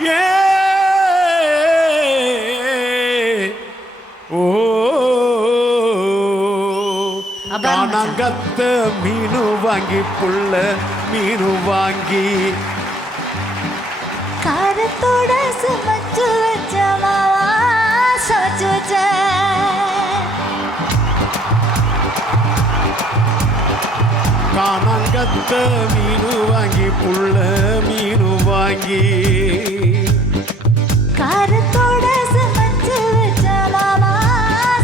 ஏ ஓ காணாங்கத்த மீனு வாங்கி புள்ள மீனு வாங்கி காரத்தோட சுமச்சு வச்ச மாவா சமைச்சு வச்ச காணாங்கத்த மீனு வாங்கி புள்ள மீனு வாங்கி காரத்தோட சுமச்சு வச்ச மாவா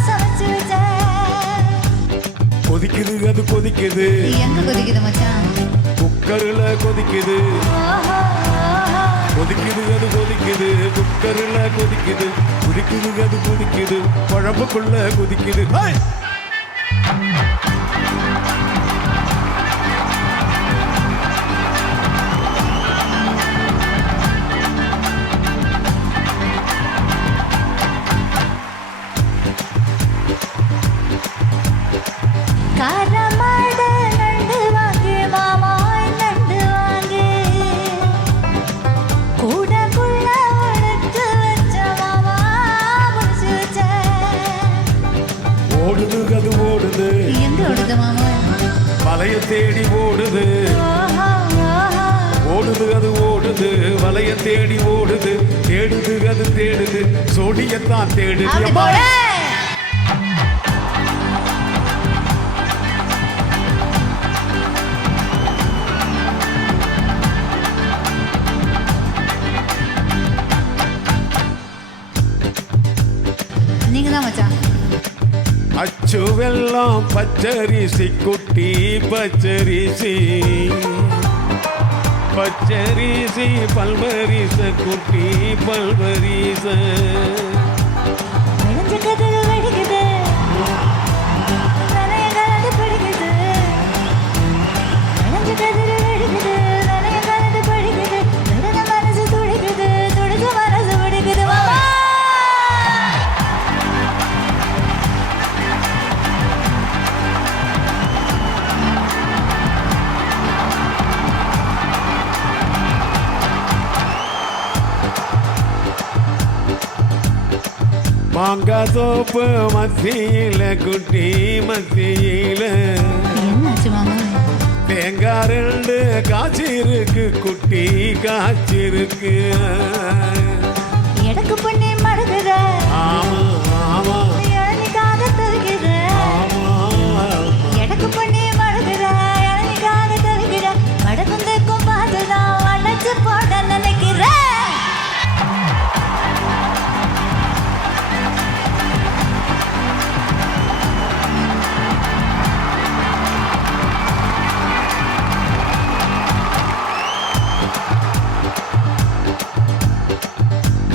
சமைச்சு வச்ச கொதிக்குது அது கொதிக்குது எங்க கொதிக்குது மச்சான் குக்கர்ல கொதிக்குது கொதிக்குது அது கொதிக்குது குக்கர்ல கொதிக்குது குதிக்குது அது கொதிக்குது குழம்புக்குள்ள கொதிக்குது காரமாட நண்டு வாங்கி மாமாய் நண்டு வாங்கி கூட புள்ள உடைச்சு வச்ச மாமா முடிச்சு வச்ச ஓடுது அது ஓடுது எங்க ஓடுது மாமா வலைய தேடி ஓடுது ஓடுது அது ஓடுது வலைய தேடி ஓடுது தேடுது அது தேடுது சோடியத்தான் தேடுது நீங்க தான் மச்சான் அச்சு வெல்லம் பச்சரிசி குட்டி பச்சரிசி பச்சரிசி பல்வரிச குட்டி பல்வரிச விளைஞ்ச கதிர் வெடிக்குது நிறைய கலந்து பிடிக்குது விளைஞ்ச கதிர் வெடிக்குது நிறைய கலந்து பிடிக்குது விடுத மனசு துடிக்குது துடிச்ச மனசு பிடிக்குது மாமா மாங்காய் தோப்பு மத்தியில குட்டி மத்தியில என்னாச்சு மாமா தேங்காய் ரெண்டு காய்ச்சிருக்கு குட்டி காய்ச்சிருக்கு எடக்கு பண்ணி மடக்குத ஆமா ஆமா இளநிக்காக தவிக்குத ஆமா எடக்கு பண்ணி மடக்குத இளநிக்காக தவிக்குத மடக்கும் தெக்கும் பார்த்துதான் அடைச்சு போட நினைக்கிறேன்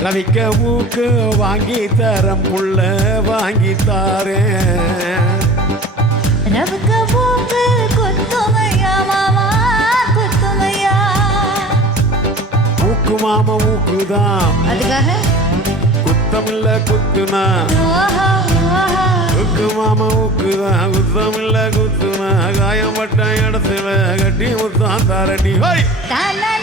ரவிக்க மூக்கு வாங்கி தரம் புள்ள வாங்கி தாரேன் ரவுக்க பூக்கு குத்துமையா மாமா குத்துமையா மூக்கு மாமா மூக்குதான் அதுக்காக குத்தமில்ல குத்துனா மூக்கு மாமா மூக்குதான் குத்தமில்ல குத்துனா காயப்பட்ட இடத்துல கட்டி முத்தான் தாரடி ஹோய் தானா